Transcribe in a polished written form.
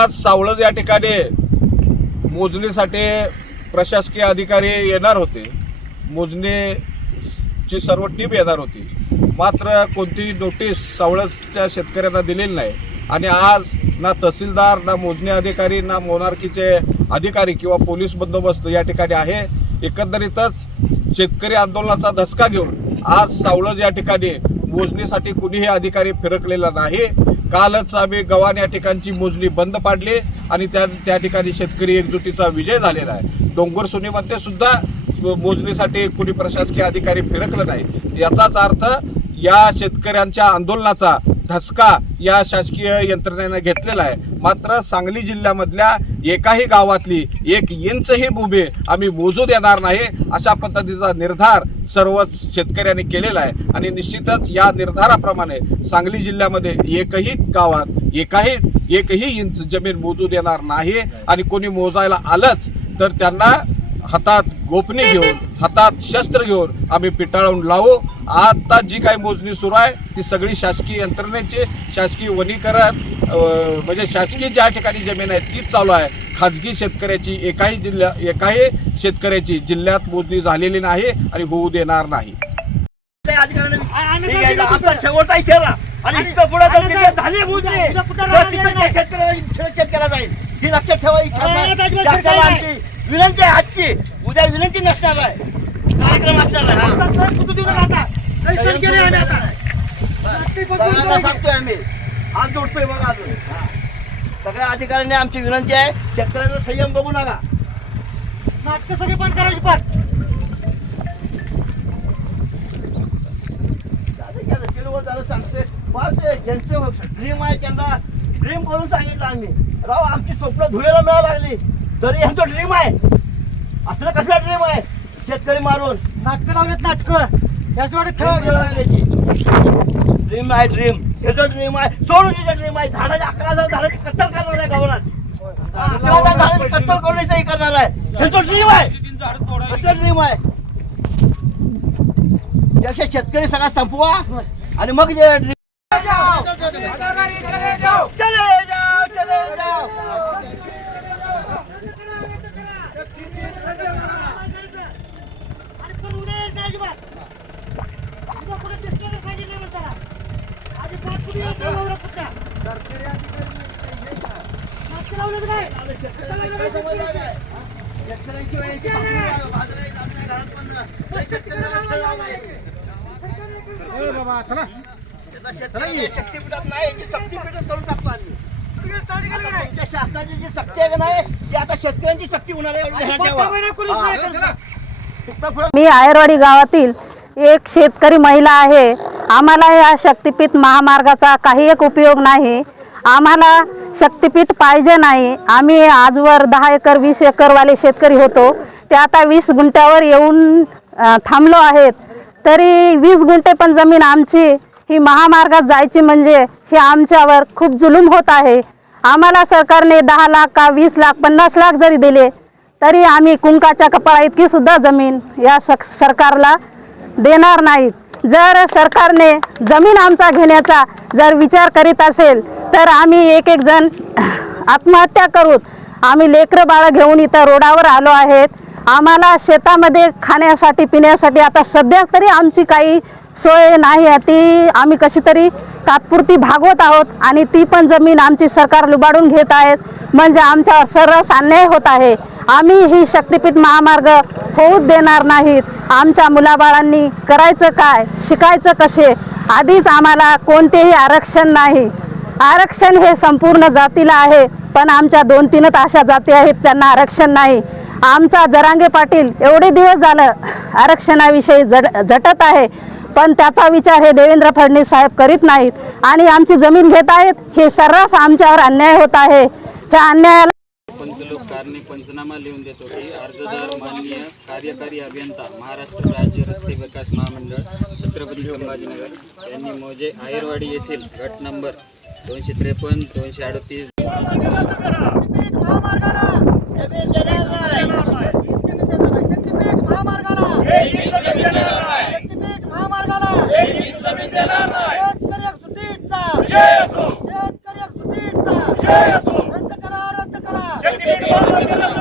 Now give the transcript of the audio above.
आज सावळज या ठिकाणी मोजणीसाठी प्रशासकीय अधिकारी येणार होते, मोजणीची सर्व टीम येणार होती, मात्र कोणतीही नोटीस सावळजच्या शेतकऱ्यांना दिलेली नाही। आणि आज ना तहसीलदार, ना मोजणी अधिकारी, ना मोनार्कीचे अधिकारी किंवा पोलीस बंदोबस्त या ठिकाणी आहे। एकंदरीतच शेतकरी आंदोलनाचा धसका घेऊन आज सावळज या ठिकाणी मोजणीसाठी कुणीही अधिकारी फिरकलेला नाही। कालच आम्ही गव्हाण या ठिकाणची मोजणी बंद पाडली आणि त्या ठिकाणी शेतकरी एकजुटीचा विजय झालेला आहे। डोंगरसुनीमध्ये सुद्धा मोजणीसाठी कुणी प्रशासकीय अधिकारी फिरकलं नाही। याचाच अर्थ या शेतकऱ्यांच्या आंदोलनाचा धसका या शासकीय यंत्रणेने घेतलेला आहे। मात्र सांगली जिल्ह्यामधल्या एकाही गावातली 1 इंचही भूमी आम्ही मोजू देणार नाही, अशा पद्धतीचा निर्धार सर्वच शेतकऱ्यांनी केलेला आहे। आणि निश्चितच या निर्धाराप्रमाणे सांगली जिल्ह्यामध्ये एकही गावात एकही इंच जमीन मोजू देणार नाही। आणि कोणी मोजायला आलंच तर त्यांना हातात गोपनी घेऊन, हातात शस्त्र घेऊन आम्ही पिटाळून लावू। आता जी काही मोजणी सुरू आहे ती सगळी शासकीय यंत्रणेची, शासकीय वनीकरण म्हणजे शासकीय ज्या ठिकाणी जमीन आहे तीच चालू आहे। खाजगी शेतकऱ्याची एकाही शेतकऱ्याची जिल्ह्यात मोजणी झालेली नाही आणि होऊ देणार नाही। शेवटचा इशारा आणि इथं पुढे झाली मोजणी शेतकऱ्याला जाईल ही लक्षात ठेवा। विनंती आहे आजची, उद्या विनंती नसणार आहे, कार्यक्रम असणार आहे। सांगतोय आम्ही हात जोडतोय बघा। अजून सगळ्या अधिकाऱ्यांनी आमची विनंती आहे, शेतकऱ्यांचा संयम बघू नका, नाटक सगळे बंद करायची पाठ झालं सांगतोय। ज्यांचं ड्रीम आहे त्यांना ड्रीम करून सांगितलं आम्ही, राव आमची स्वप्न धुळेला मिळायला लागली तरी यांचं ड्रीम आहे। असलं कसला ड्रीम आहे, शेतकरी मारून नाटकं लावलेत, नाटकं ड्रीम आहे, ड्रीम ह्याचं ड्रीम आहे, सोडून ड्रीम आहे। झाडाच्या 11,000 झाडाची कत्तल करणार आहे गावात, 11,000 झाडाची कत्तल करण्याचंही करणार आहे, ह्याचं ड्रीम आहे, कसलं ड्रीम आहे। याच्या शेतकरी सगळा संपवा आणि मग जे ड्रीम शक्तीपीठात नाही, शक्तीपीठच करून टाकतो आम्ही। शासनाची जी शक्ती आहे नाही ती आता शेतकऱ्यांची शक्ती होणार आहे। मी आयरवाडी गावातील एक शेतकरी महिला आहे। आम्हाला या शक्तीपीठ महामार्गाचा काही एक उपयोग नाही, आम्हाला शक्तीपीठ पाहिजे नाही। आम्ही आजवर 10 एकर 20 एकरवाले शेतकरी होतो, ते आता 20 गुंठ्यावर येऊन थांबलो आहेत। तरी 20 गुंठे पण जमीन आमची ही महामार्गात जायची म्हणजे हे आमच्यावर खूप जुलूम होत आहे। आम्हाला सरकारने 10 लाख का 20 लाख 50 लाख जरी दिले तरी आम्ही कुंकाच्या कपाळा इतकी सुद्धा जमीन या सरकारला देणार नाहीत। जर सरकारने जमीन आमचा घेण्याचा जर विचार करीत असेल तर आम्ही एक जण आत्महत्या करू। आम्ही लेकरं बाळ घेऊन इथं रोडावर आलो आहेत। आम्हाला शेतामध्ये खाण्यासाठी पिण्यासाठी आता सध्या तरी आमची काही सोय नाही आहे, ती आम्ही कशी तरी तात्पुरती भागवत आहोत आणि ती पण जमीन आमची सरकार लुबाडून घेत आहेत, म्हणजे आमच्यावर सर्रास अन्याय होत आहे। आम्ही ही शक्तीपीठ महामार्ग होऊच देणार नाहीत। आमच्या मुलाबाळांनी करायचं काय, शिकायचं कसे, आधीच आम्हाला कोणतेही आरक्षण नाही। आरक्षण हे संपूर्ण जातीला आहे, पण आमच्या 2-3 अशा जाती आहेत त्यांना आरक्षण नाही। आमचा जरांगे पाटील एवढे दिवस झालं आरक्षणाविषयी झटत आहे, पण त्याचा विचार हे देवेंद्र फडणवीस साहेब करीत नाहीत आणि आमची जमीन घेत आहेत। हे सर्रास आमच्यावर अन्याय होत आहे। ह्या अन्यायाला पंचलोक कारणे पंचनामा लिहून देतो की अर्जदार माननीय कार्यकारी अभियंता महाराष्ट्र राज्य रस्ते विकास महामंडळ छत्रपती संभाजीनगर यांनी मौजे आयरवाडी येथील गट नंबर 253 238 शेतकरी नको.